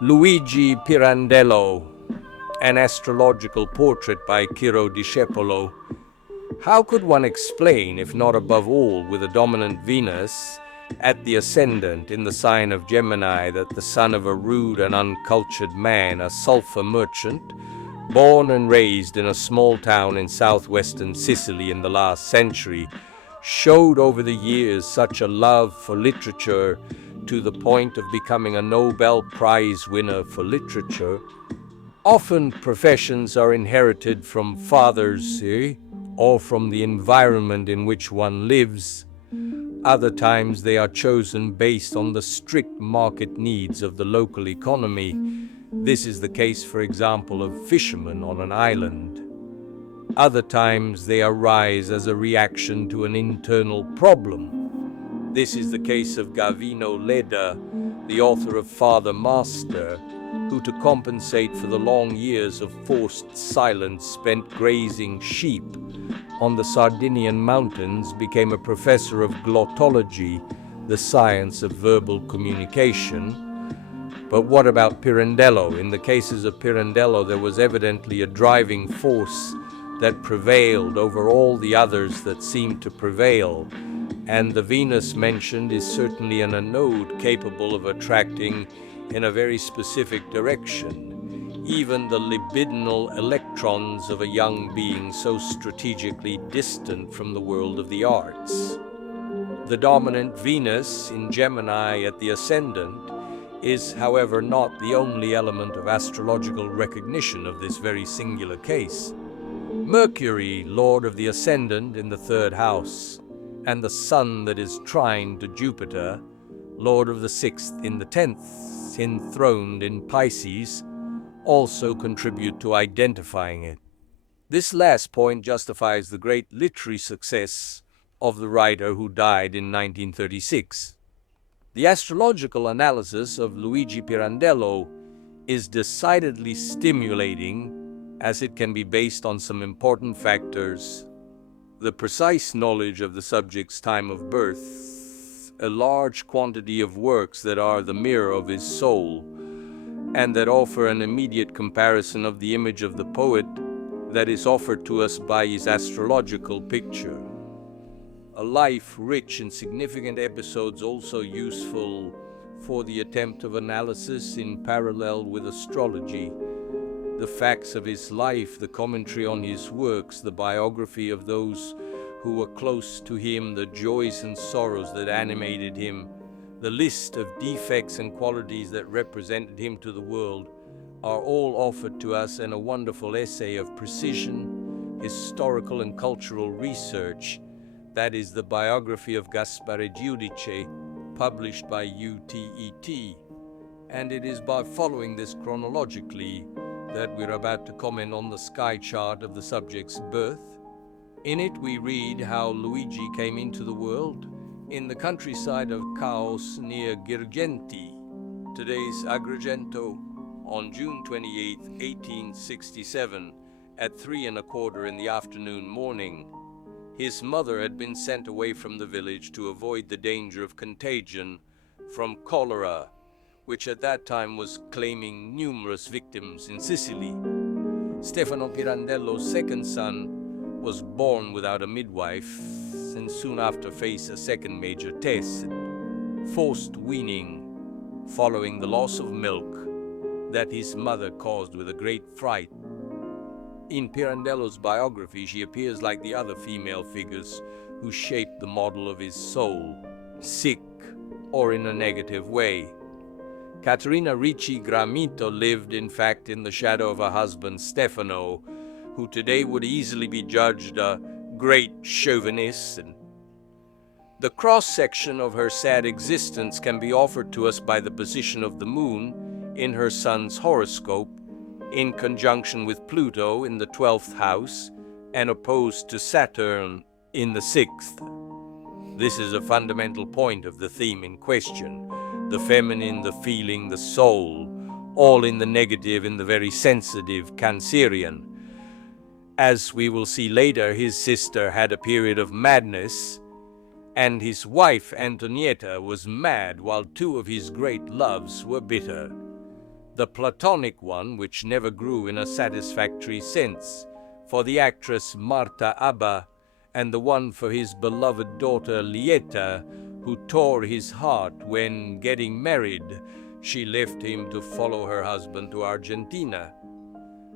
Luigi Pirandello, an astrological portrait by Ciro Discepolo. How could one explain, if not above all with a dominant Venus at the ascendant in the sign of Gemini, that the son of a rude and uncultured man, a sulfur merchant, born and raised in a small town in southwestern Sicily in the last century, showed over the years such a love for literature to the point of becoming a Nobel Prize winner for literature? Often professions are inherited from fathers, or from the environment in which one lives. Other times they are chosen based on the strict market needs of the local economy. This is the case, for example, of fishermen on an island. Other times they arise as a reaction to an internal problem. This is the case of Gavino Leda, the author of Father Master, who, to compensate for the long years of forced silence spent grazing sheep on the Sardinian mountains, became a professor of glottology, the science of verbal communication. But what about Pirandello? In the cases of Pirandello, there was evidently a driving force that prevailed over all the others that seemed to prevail, and the Venus mentioned is certainly an anode capable of attracting in a very specific direction even the libidinal electrons of a young being so strategically distant from the world of the arts. The dominant Venus in Gemini at the ascendant is, however, not the only element of astrological recognition of this very singular case. Mercury, lord of the ascendant in the third house, and the sun that is trine to Jupiter, lord of the sixth in the 10th, enthroned in Pisces, also contribute to identifying it. This last point justifies the great literary success of the writer who died in 1936. The astrological analysis of Luigi Pirandello is decidedly stimulating, as it can be based on some important factors: the precise knowledge of the subject's time of birth, a large quantity of works that are the mirror of his soul, and that offer an immediate comparison of the image of the poet that is offered to us by his astrological picture. A life rich in significant episodes, also useful for the attempt of analysis in parallel with astrology. The facts of his life, the commentary on his works, the biography of those who were close to him, the joys and sorrows that animated him, the list of defects and qualities that represented him to the world, are all offered to us in a wonderful essay of precision, historical and cultural research. That is the biography of Gaspare Giudice, published by UTET. And it is by following this chronologically that we're about to comment on the sky chart of the subject's birth. In it we read how Luigi came into the world in the countryside of Caos near Agrigento, today's Agrigento, on June 28, 1867, at 3:15 in the afternoon morning. His mother had been sent away from the village to avoid the danger of contagion from cholera, which at that time was claiming numerous victims in Sicily. Stefano Pirandello's second son was born without a midwife, and soon after faced a second major test, forced weaning, following the loss of milk that his mother caused with a great fright. In Pirandello's biography, she appears like the other female figures who shaped the model of his soul, sick or in a negative way. Caterina Ricci Gramito lived, in fact, in the shadow of her husband Stefano, who today would easily be judged a great chauvinist. The cross-section of her sad existence can be offered to us by the position of the moon in her son's horoscope, in conjunction with Pluto in the 12th house and opposed to Saturn in the 6th. This is a fundamental point of the theme in question: the feminine, the feeling, the soul, all in the negative, in the very sensitive Cancerian. As we will see later, his sister had a period of madness, and his wife Antonietta was mad, while two of his great loves were bitter. the platonic one which never grew in a satisfactory sense, for the actress Marta Abba, and the one for his beloved daughter Lieta, who tore his heart when, getting married, she left him to follow her husband to Argentina.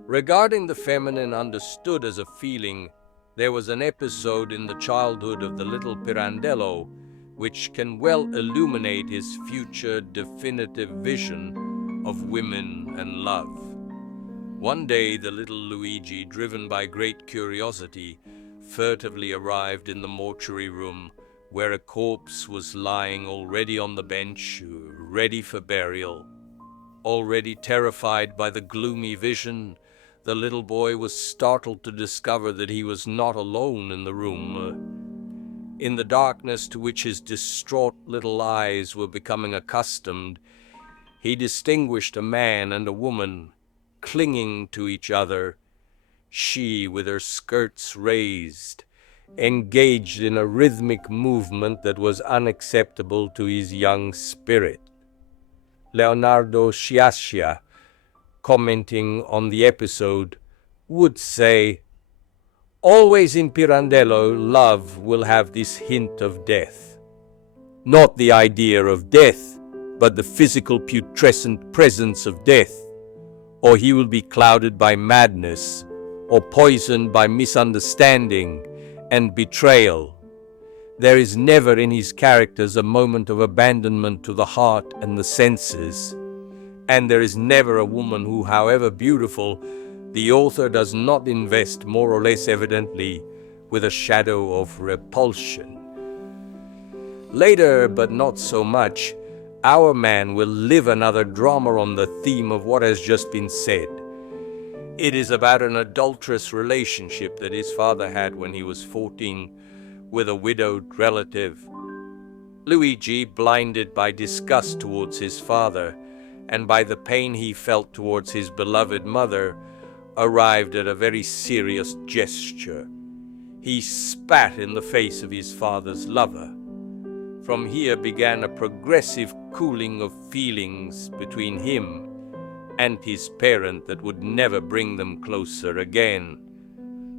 Regarding the feminine understood as a feeling, there was an episode in the childhood of the little Pirandello which can well illuminate his future definitive vision of women and love. One day the little Luigi, driven by great curiosity, furtively arrived in the mortuary room where a corpse was lying already on the bench, ready for burial. Already terrified by the gloomy vision, the little boy was startled to discover that he was not alone in the room. In the darkness to which his distraught little eyes were becoming accustomed, he distinguished a man and a woman clinging to each other, she with her skirts raised, engaged in a rhythmic movement that was unacceptable to his young spirit. Leonardo Sciascia, commenting on the episode, would say, "Always in Pirandello, love will have this hint of death. Not the idea of death, but the physical putrescent presence of death, or he will be clouded by madness, or poisoned by misunderstanding and betrayal. There is never in his characters a moment of abandonment to the heart and the senses, and there is never a woman who, however beautiful, the author does not invest more or less evidently with a shadow of repulsion." Later, but not so much, our man will live another drama on the theme of what has just been said. It is about an adulterous relationship that his father had when he was 14 with a widowed relative. Luigi, blinded by disgust towards his father and by the pain he felt towards his beloved mother, arrived at a very serious gesture. He spat in the face of his father's lover. From here began a progressive cooling of feelings between him and his parent that would never bring them closer again.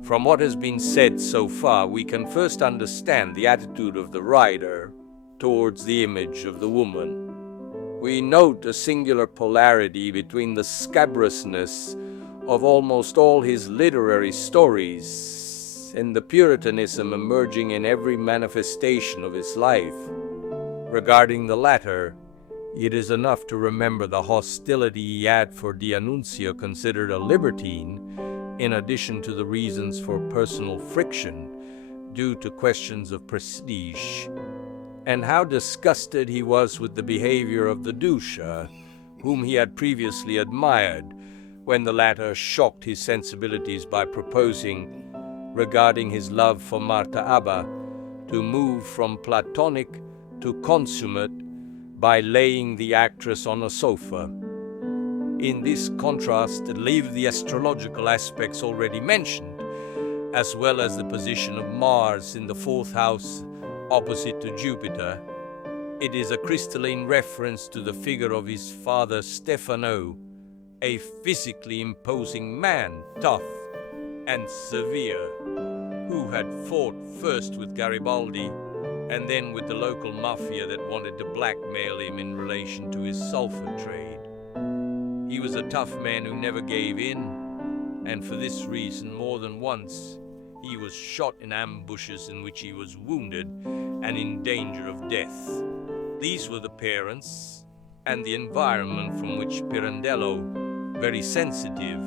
From what has been said so far, we can first understand the attitude of the writer towards the image of the woman. We note a singular polarity between the scabrousness of almost all his literary stories and the Puritanism emerging in every manifestation of his life. Regarding the latter, it is enough to remember the hostility he had for D'Annunzio, considered a libertine, in addition to the reasons for personal friction due to questions of prestige, and how disgusted he was with the behavior of the Duscia, whom he had previously admired, when the latter shocked his sensibilities by proposing, regarding his love for Marta Abba, to move from platonic to consummate by laying the actress on a sofa. In this contrast, leave the astrological aspects already mentioned, as well as the position of Mars in the 4th house opposite to Jupiter. It is a crystalline reference to the figure of his father Stefano, a physically imposing man, tough and severe, who had fought first with Garibaldi and then with the local mafia that wanted to blackmail him in relation to his sulfur trade. He was a tough man who never gave in, and for this reason, more than once, he was shot in ambushes in which he was wounded and in danger of death. These were the parents and the environment from which Pirandello, very sensitive,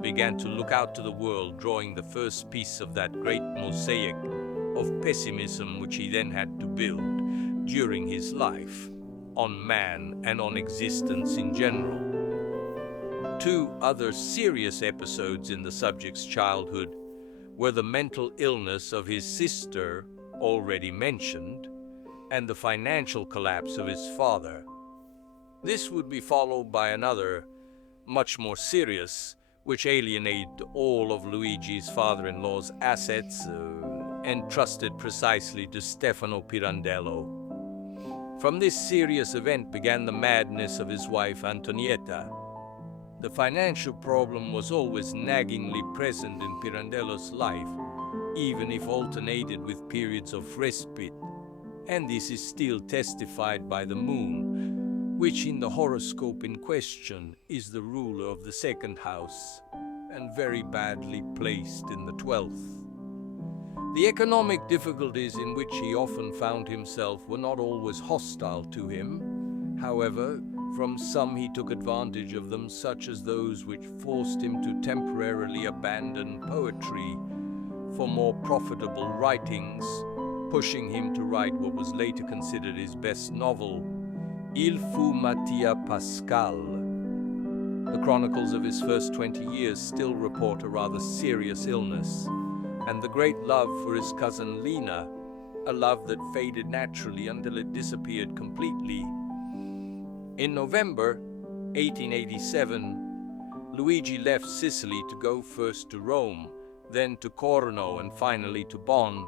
began to look out to the world, drawing the first piece of that great mosaic of pessimism which he then had to build during his life on man and on existence in general. 2 other serious episodes in the subject's childhood were the mental illness of his sister, already mentioned, and the financial collapse of his father. This would be followed by another, much more serious, which alienated all of Luigi's father-in-law's assets, entrusted precisely to Stefano Pirandello. From this serious event began the madness of his wife Antonietta. The financial problem was always naggingly present in Pirandello's life, even if alternated with periods of respite, and this is still testified by the moon, which in the horoscope in question is the ruler of the second house, and very badly placed in the 12th. The economic difficulties in which he often found himself were not always hostile to him. However, from some he took advantage of them, such as those which forced him to temporarily abandon poetry for more profitable writings, pushing him to write what was later considered his best novel, Il fu Mattia Pascal. The chronicles of his first 20 years still report a rather serious illness, and the great love for his cousin Lina, a love that faded naturally until it disappeared completely. In November 1887, Luigi left Sicily to go first to Rome, then to Corno, and finally to Bonn.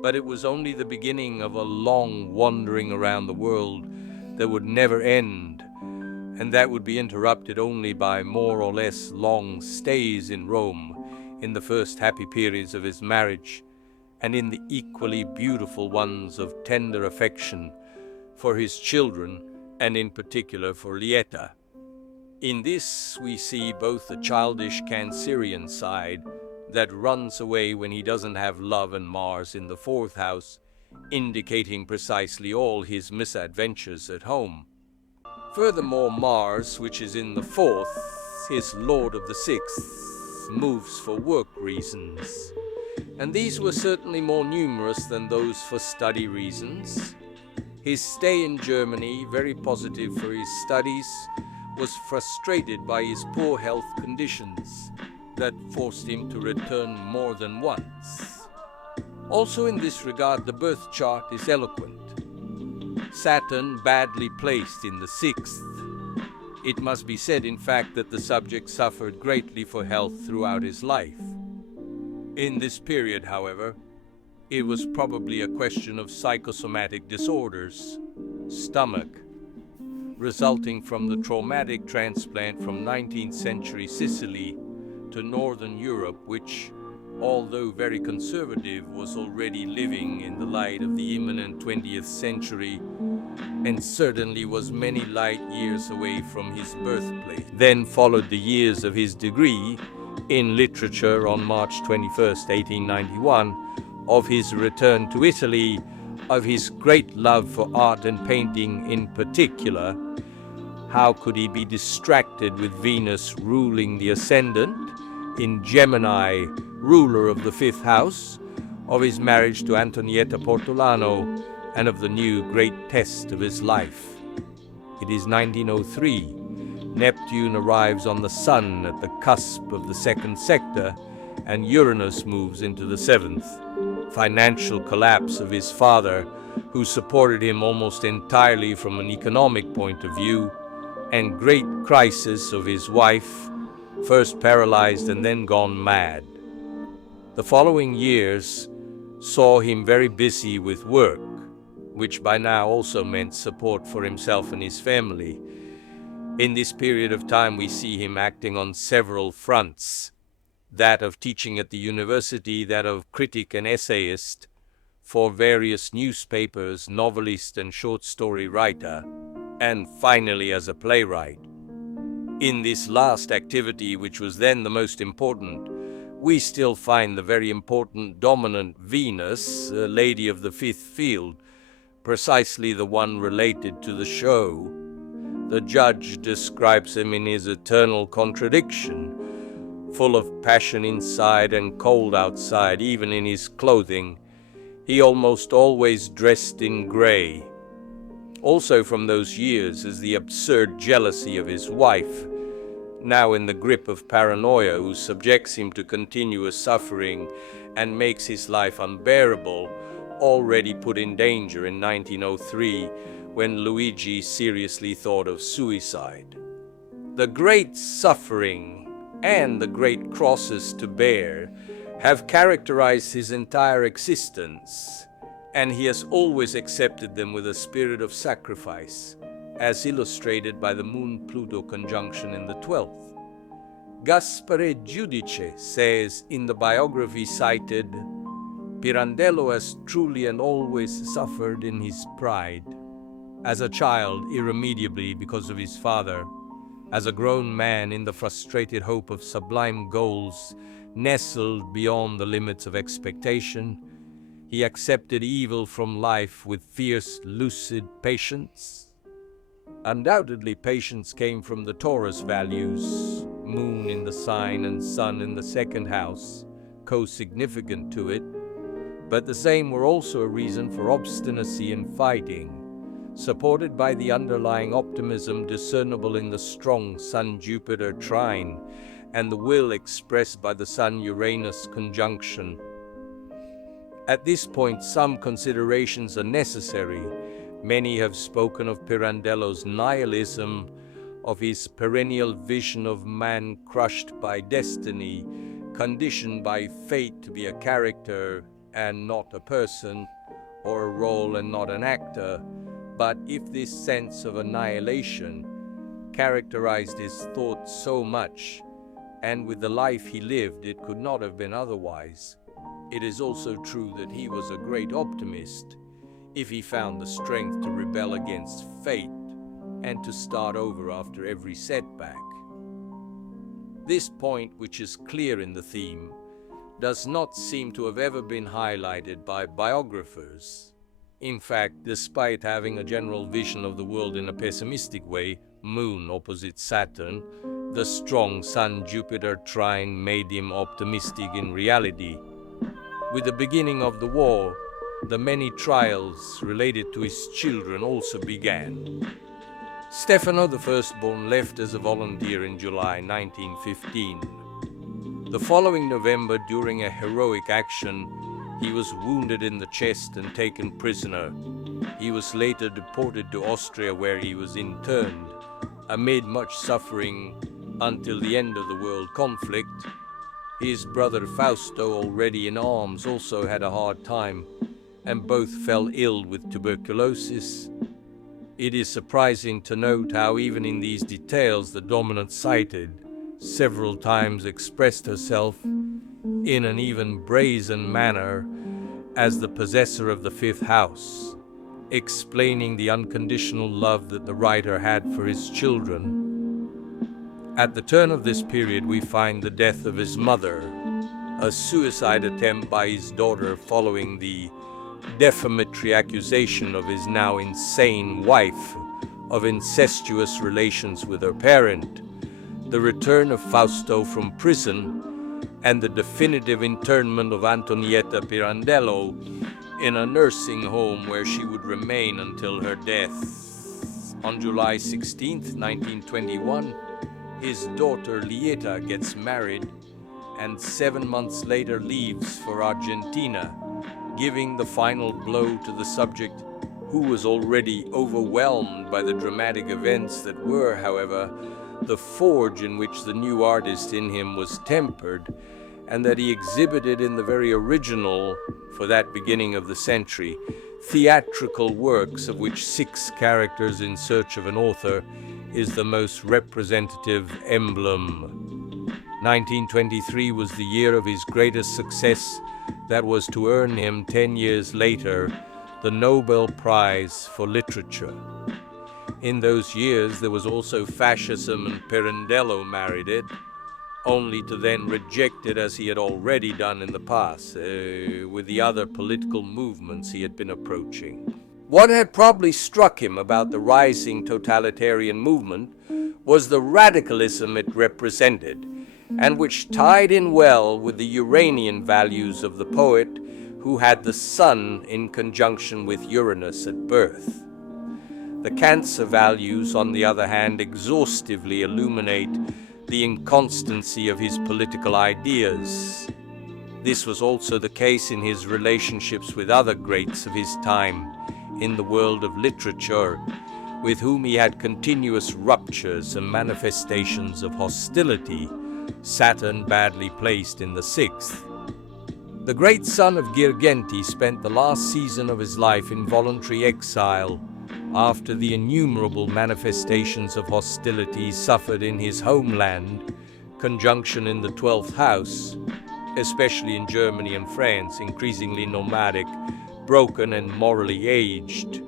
But it was only the beginning of a long wandering around the world that would never end, and that would be interrupted only by more or less long stays in Rome in the first happy periods of his marriage, and in the equally beautiful ones of tender affection for his children, and in particular for Lieta. In this we see both the childish Cancerian side that runs away when he doesn't have love, and Mars in the 4th house, indicating precisely all his misadventures at home. Furthermore, Mars, which is in the 4th, his lord of the 6th, moves for work reasons, and these were certainly more numerous than those for study reasons. His stay in Germany, very positive for his studies, was frustrated by his poor health conditions that forced him to return more than once. Also in this regard, the birth chart is eloquent. Saturn badly placed in the 6th. It must be said, in fact, that the subject suffered greatly for health throughout his life. In this period, however, it was probably a question of psychosomatic disorders, stomach, resulting from the traumatic transplant from 19th century Sicily to Northern Europe, which, although very conservative, was already living in the light of the imminent 20th century, and certainly was many light years away from his birthplace. Then followed the years of his degree in literature on March 21st, 1891, of his return to Italy, of his great love for art and painting in particular. How could he be distracted with Venus ruling the ascendant, in Gemini, ruler of the 5th house, of his marriage to Antonietta Portolano, and of the new great test of his life? It is 1903. Neptune arrives on the Sun at the cusp of the 2nd sector, and Uranus moves into the 7th. Financial collapse of his father, who supported him almost entirely from an economic point of view, and great crisis of his wife, first paralyzed and then gone mad. The following years saw him very busy with work, which by now also meant support for himself and his family. In this period of time we see him acting on several fronts: that of teaching at the university, that of critic and essayist for various newspapers, novelist and short story writer, and finally as a playwright. In this last activity, which was then the most important, we still find the very important dominant Venus, lady of the 5th field, precisely the one related to the show. The judge describes him in his eternal contradiction, full of passion inside and cold outside, even in his clothing. He almost always dressed in gray. Also from those years is the absurd jealousy of his wife, now in the grip of paranoia, who subjects him to continuous suffering and makes his life unbearable, already put in danger in 1903 when Luigi seriously thought of suicide. The great suffering and the great crosses to bear have characterized his entire existence, and he has always accepted them with a spirit of sacrifice as illustrated by the Moon-Pluto conjunction in the 12th. Gaspare Giudice says in the biography cited, Pirandello has truly and always suffered in his pride. As a child, irremediably because of his father. As a grown man, in the frustrated hope of sublime goals, nestled beyond the limits of expectation, he accepted evil from life with fierce, lucid patience. Undoubtedly, patience came from the Taurus values, moon in the sign and sun in the second house, co-significant to it, but the same were also a reason for obstinacy and fighting, supported by the underlying optimism discernible in the strong Sun-Jupiter trine and the will expressed by the Sun-Uranus conjunction. At this point, some considerations are necessary. Many have spoken of Pirandello's nihilism, of his perennial vision of man crushed by destiny, conditioned by fate to be a character and not a person, or a role and not an actor. But if this sense of annihilation characterized his thoughts so much, and with the life he lived it could not have been otherwise, it is also true that he was a great optimist if he found the strength to rebel against fate and to start over after every setback. This point, which is clear in the theme, does not seem to have ever been highlighted by biographers. In fact, despite having a general vision of the world in a pessimistic way, Moon opposite Saturn, the strong Sun-Jupiter trine made him optimistic in reality. With the beginning of the war, the many trials related to his children also began. Stefano, the firstborn, left as a volunteer in July 1915. The following November, during a heroic action, he was wounded in the chest and taken prisoner. He was later deported to Austria, where he was interned, amid much suffering until the end of the world conflict. His brother Fausto, already in arms, also had a hard time, and both fell ill with tuberculosis. It is surprising to note how even in these details the dominant cited several times expressed herself in an even brazen manner as the possessor of the fifth house, explaining the unconditional love that the writer had for his children. At the turn of this period we find the death of his mother, a suicide attempt by his daughter following the defamatory accusation of his now insane wife of incestuous relations with her parent, the return of Fausto from prison, and the definitive internment of Antonietta Pirandello in a nursing home where she would remain until her death. On July 16, 1921, his daughter Lieta gets married and 7 months later leaves for Argentina, giving the final blow to the subject, who was already overwhelmed by the dramatic events that were, however, the forge in which the new artist in him was tempered, and that he exhibited in the very original, for that beginning of the century, theatrical works of which 6 characters in search of an author is the most representative emblem. 1923 was the year of his greatest success, that was to earn him 10 years later the Nobel Prize for Literature. In those years there was also fascism, and Pirandello married it, only to then reject it as he had already done in the past, with the other political movements he had been approaching. What had probably struck him about the rising totalitarian movement was the radicalism it represented, and which tied in well with the Uranian values of the poet, who had the sun in conjunction with Uranus at birth. The Cancer values, on the other hand, exhaustively illuminate the inconstancy of his political ideas. This was also the case in his relationships with other greats of his time in the world of literature, with whom he had continuous ruptures and manifestations of hostility, Saturn badly placed in the 6th. The great son of Girgenti spent the last season of his life in voluntary exile, after the innumerable manifestations of hostility suffered in his homeland, conjunction in the 12th house, especially in Germany and France, increasingly nomadic, broken and morally aged.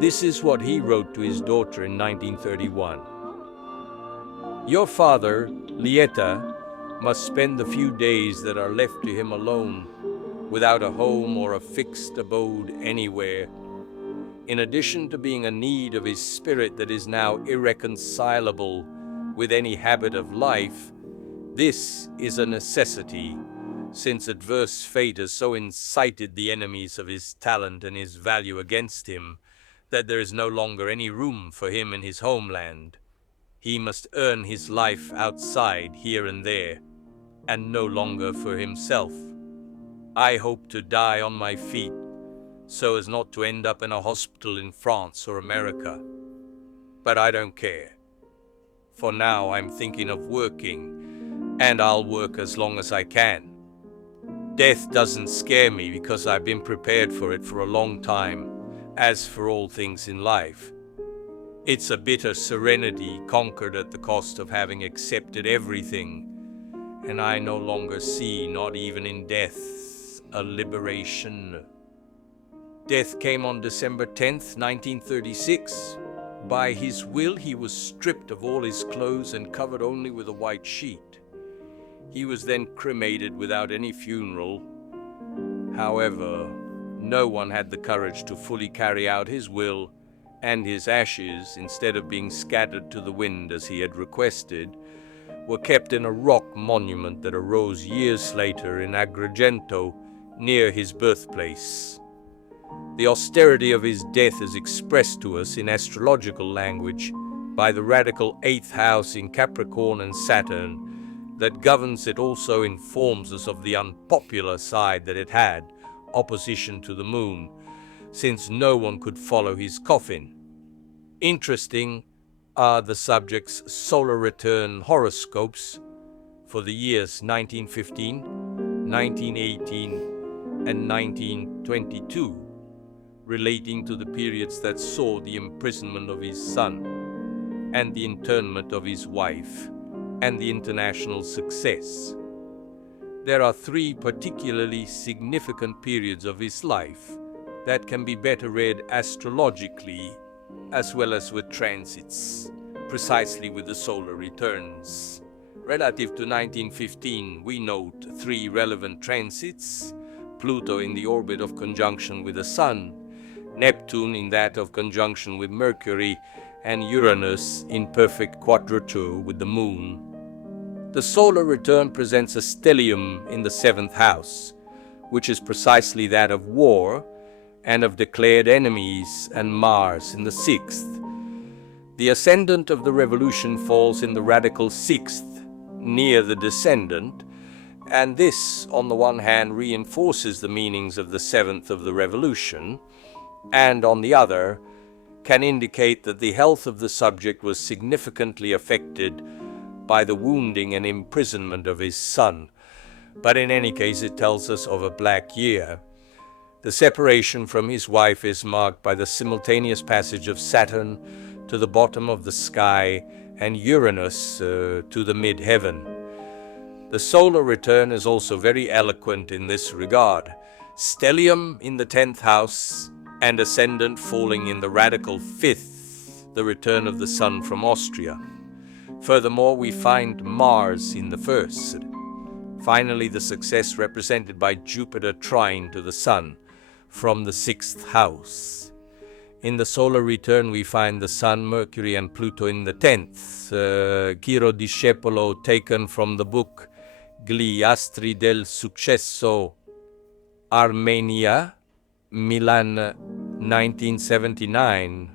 This is what he wrote to his daughter in 1931. Your father, Lieta, must spend the few days that are left to him alone, without a home or a fixed abode anywhere. In addition to being a need of his spirit that is now irreconcilable with any habit of life, this is a necessity, since adverse fate has so incited the enemies of his talent and his value against him, that there is no longer any room for him in his homeland. He must earn his life outside, here and there, and no longer for himself. I hope to die on my feet, so as not to end up in a hospital in France or America. But I don't care. For now, I'm thinking of working, and I'll work as long as I can. Death doesn't scare me because I've been prepared for it for a long time, as for all things in life. It's a bitter serenity conquered at the cost of having accepted everything, and I no longer see, not even in death, a liberation. Death came on December 10th, 1936. By his will, he was stripped of all his clothes and covered only with a white sheet. He was then cremated without any funeral. However, no one had the courage to fully carry out his will, and his ashes, instead of being scattered to the wind as he had requested, were kept in a rock monument that arose years later in Agrigento, near his birthplace. The austerity of his death is expressed to us in astrological language by the radical 8th house in Capricorn and Saturn that governs it. Also informs us of the unpopular side that it had, opposition to the moon, since no one could follow his coffin. Interesting are the subject's solar return horoscopes for the years 1915, 1918, and 1922, relating to the periods that saw the imprisonment of his son, and the internment of his wife, and the international success. There are three particularly significant periods of his life that can be better read astrologically, as well as with transits, precisely with the solar returns. Relative to 1915, we note three relevant transits: Pluto in the orbit of conjunction with the Sun, Neptune in that of conjunction with Mercury, and Uranus in perfect quadrature with the Moon. The solar return presents a stellium in the 7th house, which is precisely that of war and of declared enemies, and Mars in the 6th. The ascendant of the revolution falls in the radical 6th, near the descendant, and this, on the one hand, reinforces the meanings of the 7th of the revolution, and on the other, can indicate that the health of the subject was significantly affected by the wounding and imprisonment of his son. But in any case, it tells us of a black year. The separation from his wife is marked by the simultaneous passage of Saturn to the bottom of the sky and Uranus to the mid-heaven. The solar return is also very eloquent in this regard. Stellium in the 10th house and ascendant falling in the radical 5th, the return of the sun from Austria. Furthermore, we find Mars in the 1st. Finally, the success represented by Jupiter trine to the sun from the 6th house. In the solar return, we find the Sun, Mercury, and Pluto in the 10th. Ciro Discepolo, taken from the book Gli astri del successo, Armenia, Milan, 1979,